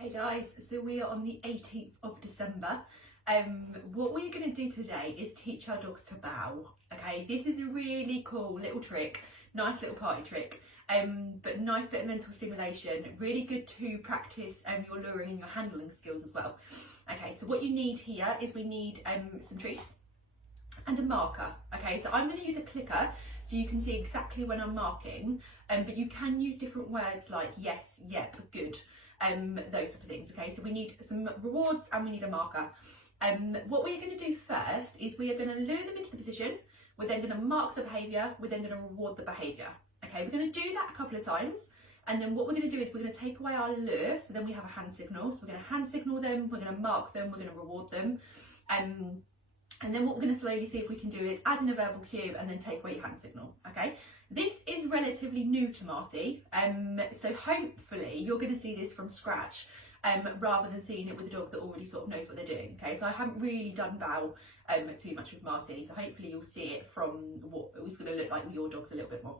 Hey guys, so we are on the 18th of December. What we're going to do today is teach our dogs to bow. Okay, this is a really cool little trick, nice little party trick, but nice bit of mental stimulation, really good to practice your luring and your handling skills as well. Okay, so what you need here is we need some treats and a marker. Okay, so I'm going to use a clicker so you can see exactly when I'm marking, but you can use different words like yes, yep, good. Those type of things. Okay, so we need some rewards and we need a marker. What we're going to do first is we are going to lure them into the position. We're then going to mark the behaviour. We're then going to reward the behaviour. Okay, we're going to do that a couple of times, and then what we're going to do is we're going to take away our lure. So then we have a hand signal. So we're going to hand signal them. We're going to mark them. We're going to reward them. And then what we're going to slowly see if we can do is add in a verbal cue and then take away your hand signal. Okay, this is relatively new to Marty, so hopefully you're going to see this from scratch rather than seeing it with a dog that already sort of knows what they're doing. Okay, so I haven't really done bow too much with Marty, so hopefully you'll see it from what it was going to look like with your dogs a little bit more.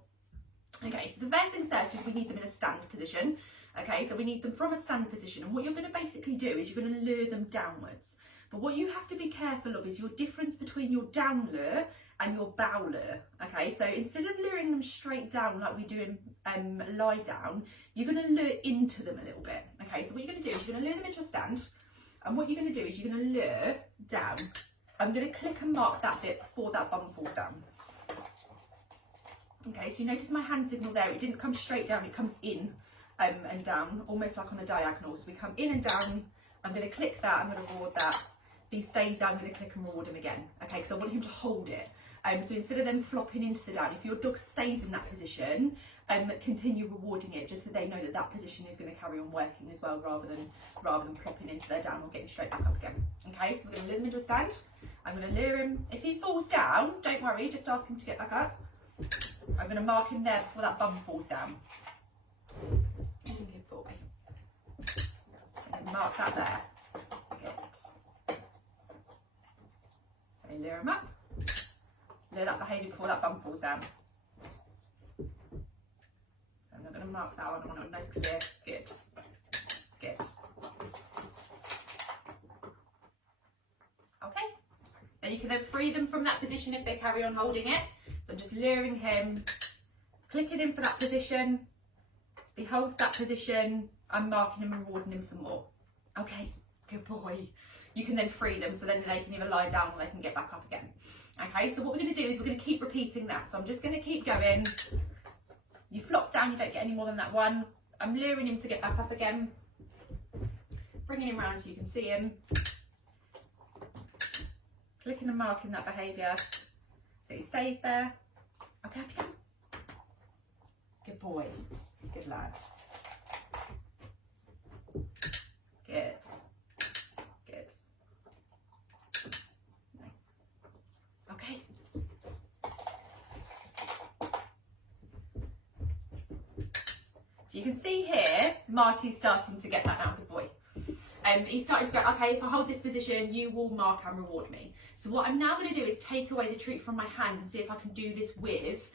Okay, so the first things first is we need them in a stand position. Okay, so we need them from a stand position, and what you're going to basically do is you're going to lure them downwards. But what you have to be careful of is your difference between your down lure and your bow lure. Okay, so instead of luring them straight down like we do in lie down, you're going to lure into them a little bit. Okay, so what you're going to do is you're going to lure them into a stand, and what you're going to do is you're going to lure down. I'm going to click and mark that bit before that bum falls down. Okay, so you notice my hand signal there, it didn't come straight down, it comes in and down, almost like on a diagonal. So we come in and down, I'm going to click that, I'm going to reward that. If he stays down, I'm going to click and reward him again. Okay, so I want him to hold it. So instead of them flopping into the down, if your dog stays in that position, continue rewarding it just so they know that that position is going to carry on working as well, rather than plopping into their down or getting straight back up again. Okay, so we're going to lure him into a stand. I'm going to lure him. If he falls down, don't worry, just ask him to get back up. I'm going to mark him there before that bum falls down. Good boy. And mark that there. Good. So lure him up. Lure that behaviour before that bum falls down. So I'm not going to mark that one. I want it nice clear. Good. Good. Okay. Now you can then free them from that position if they carry on holding it. So I'm just luring him, clicking him for that position. He holds that position. I'm marking him and rewarding him some more. Okay, good boy. You can then free them so then they can either lie down or they can get back up again. Okay, so what we're going to do is we're going to keep repeating that. So I'm just going to keep going. You flop down, you don't get any more than that one. I'm luring him to get back up again. Bringing him around so you can see him. Clicking and marking that behaviour. So he stays there. Okay, up you go. Good boy. Good lad. Good. Good. Nice. Okay. So you can see here, Marty's starting to get that now. Good boy. He's starting to go, okay, if I hold this position, you will mark and reward me. So what I'm now going to do is take away the treat from my hand and see if I can do this with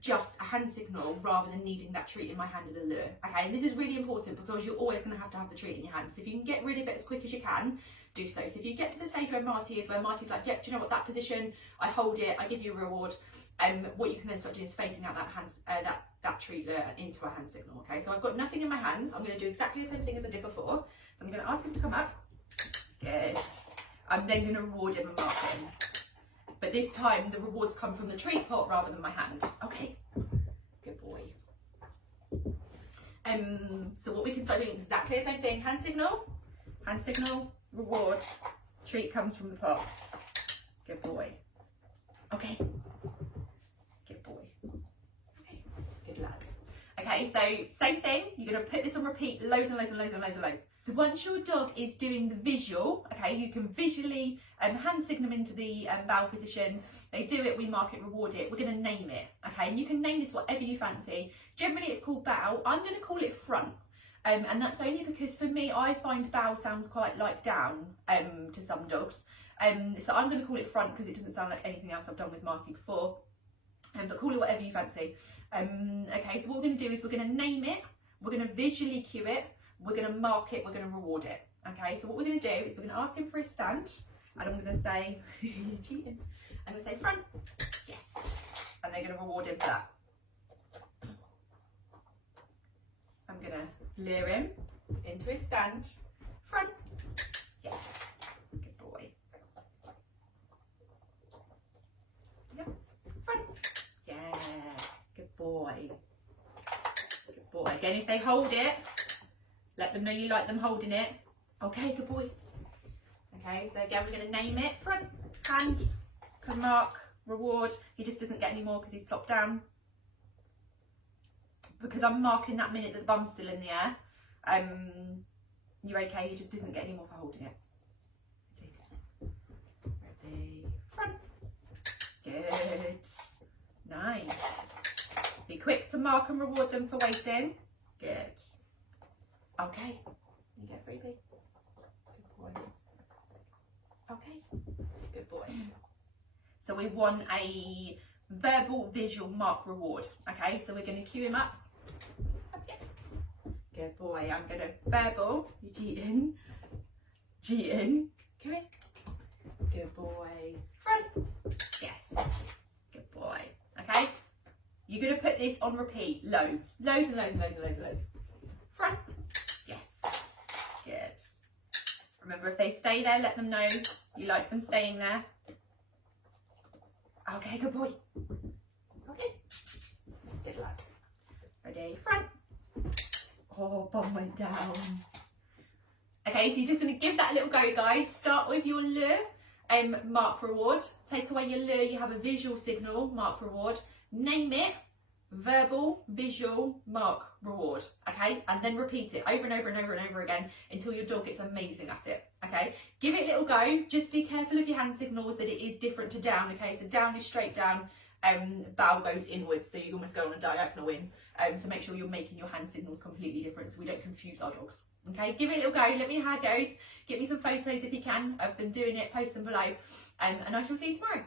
just a hand signal rather than needing that treat in my hand as a lure. Okay, and this is really important because you're always going to have the treat in your hand. So if you can get rid of it as quick as you can, do so. So if you get to the stage where Marty is, where Marty's like, yep, do you know what, that position, I hold it, I give you a reward, what you can then start doing is fading out that hand, that treat lure into a hand signal. Okay, so I've got nothing in my hands. I'm going to do exactly the same thing as I did before. So I'm going to ask him to come up. Good. I'm then going to reward him and mark him. But this time the rewards come from the treat pot rather than my hand. Okay. Good boy. So what we can start doing exactly the same thing. Hand signal, reward, treat comes from the pot. Good boy. Okay. Good boy. Okay. Good lad. Okay, so same thing. You're going to put this on repeat loads and loads and loads and loads and loads. So once your dog is doing the visual, okay, you can visually hand signal them into the bow position. They do it, we mark it, reward it. We're going to name it, okay? And you can name this whatever you fancy. Generally, it's called bow. I'm going to call it front. And that's only because for me, I find bow sounds quite like down to some dogs. So I'm going to call it front because it doesn't sound like anything else I've done with Marty before. But call it whatever you fancy. Okay, so what we're going to do is we're going to name it. We're going to visually cue it. we're going to mark it, we're going to reward it. Okay, so what we're going to do is we're going to ask him for his stand, and I'm going to say, cheating. I'm going to say front, yes, and they're going to reward him for that. I'm going to lure him into his stand, front, yes, good boy. Yep, front, yeah, good boy. Good boy. Again, if they hold it, let them know you like them holding it. Okay, good boy. Okay, so again, we're going to name it. Front, hand, can mark, reward. He just doesn't get any more because he's plopped down. Because I'm marking that minute that the bum's still in the air. You're okay, he just doesn't get any more for holding it. Ready, front. Good. Nice. Be quick to mark and reward them for waiting. Good. Okay. You get freebie. Good boy. Okay. Good boy. So we want a verbal, visual, mark, reward. Okay, so we're going to cue him up. Good boy. I'm going to verbal. You cheating. Cheating. Come here. Good boy. Front. Yes. Good boy. Okay. You're going to put this on repeat. Loads. Loads and loads and loads and loads and loads. Front. Yes. Good. Remember, if they stay there, let them know you like them staying there. Okay, good boy. Okay. Good luck. Ready, front. Oh, bum went down. Okay, so you're just going to give that a little go, guys. Start with your lure, mark, reward. Take away your lure, you have a visual signal, mark, reward. Name it, verbal, visual, mark, reward. Okay, and then repeat it over and over and over and over again until your dog gets amazing at it. Okay, give it a little go. Just be careful of your hand signals, that it is different to down. Okay, so down is straight down, bow goes inwards, so you almost go on a diagonal in. So make sure you're making your hand signals completely different so we don't confuse our dogs. Okay, give it a little go. Let me know how it goes. Get me some photos if you can of them doing it. Post them below, and I shall see you tomorrow.